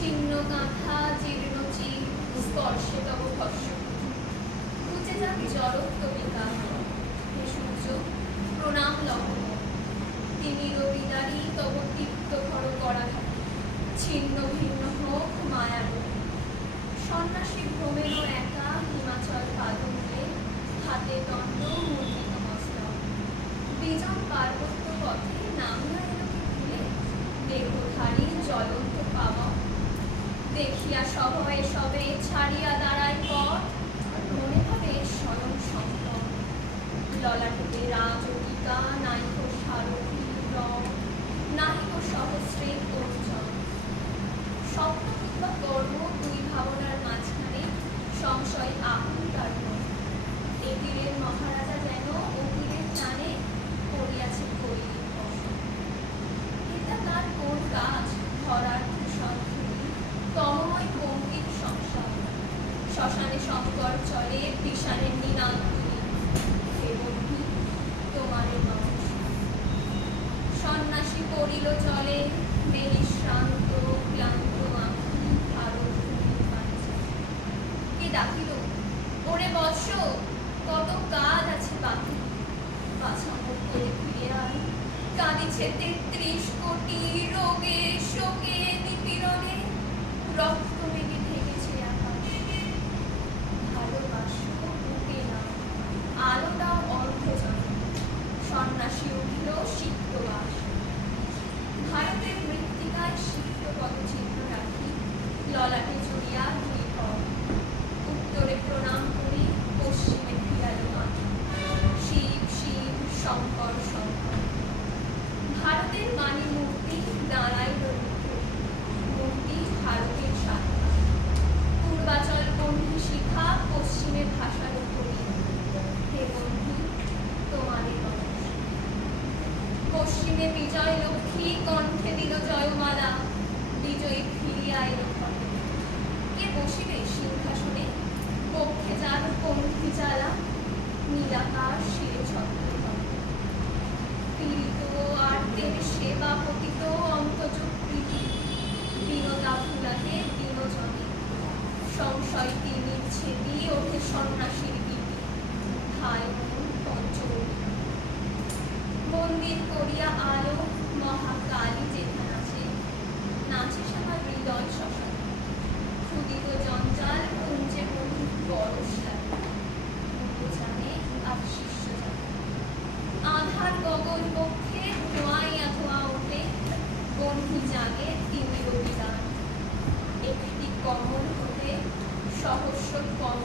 ছিন্ন কাঁথা জীর্ণ চির স্পর্শে তব ভস্য খুঁজে যাক জড়ত্ব বিকাশ হে সূর্য প্রণাম লহন তিনি রবিদারি তব তিক্ত ঘর করা ছিন্ন ভিন্ন হোক মায়ার সন্ন্যাসী ভ্রমেণ একা হিমাচল পাদমূলে হাতে দণ্ড মূর্তিত মস্তক বিজন পার্বত্য পথে নামিয়া এলোকে ভুলে দেহধারী জ্বলন্ত পাবক দেখিয়া সভয়ে সবে ছাড়িয়া দাঁড়ায় পথ মনে ভাবে স্বয়ং সম্পদ ললাটে রাজটিকা নাইক সারথী রং নাহিক সহস্রে অর্জন স্বপ্ন কিংবা কর্ম দুই ভাবনার মাঝখানে সংশয় আকুলতার এ তীরের মহারাজা যেন অতীরের টানে পড়িয়াছে কৈরিক বসন এটা তার কোন কাজ ধরার ভূষণ তমময় পঙ্কিত সংসার শ্মশানে শঙ্কর চলে বিষাণের নিনাদগুলি হে বন্ধু তোমারে নমস্কার সন্ন্যাসী পড়িল চলে মেলিশ্রান্ত ক্লান্ত আঁখি আরো কে ডাকিল ওরে বৎস কত কাজ আছে বাকি বাছা মুখ করে ফিরে আয় কাঁদিছে ৩৩ কোটি রোগে শোকে নিপীড়নে রক্ত মেঘে ঢেকেছে আকাশ ভালোবাসো বুকে নাও আলো দাও অর্ধজন সন্ন্যাসী উঠিল সিক্তবাস ভারতের মৃত্তিকায় সিক্ত পদচিহ্ন রাখি ললাটে জড়িয়া ধূলিকর উত্তরে প্রণাম করি পশ্চিমে ফিরালো মাথা শিব শিব শঙ্কর শঙ্কর ভারতের মানি মূর্তি দাঁড়াইল মূর্তি ভারতের সাথে পূর্বাচল বন্ধু শিখা পশ্চিমে ভাষার করি হে বন্ধু তোমাদের পশ্চিমে বিজয় লক্ষ্মী কণ্ঠে দিল জয়মালা বিজয়ী ফিরিয়া এলো ঘরে কে বসিবে সিংহাসনে পক্ষে যার পঙ্খি জ্বালা নীলাকাশ শিরে ছত্র পীড়িত আর্তের সেবা পতিত অন্তযোগ প্রীতি দীনতা ফুলাতে দীনজনে সংশয় তিনি ছেদি ওঠে সন্ন্যাসীর গীতি ভাই বোন পঞ্চবী মন্দির করিয়া আলো মহাকালী যেথা নাচে নাচে সবার হৃদয় শ্মশান ক্ষুদিত জঞ্জাল কুঞ্জে বন্ধু পরশ লাগে জানে আর শিষ্য জানে আধার গগন পক্ষে ধোঁয়াইয়া ধোঁয়া ওঠে বন্ধু জাগে তিনি রবিদান একটি কমল হতে সহস্র কমল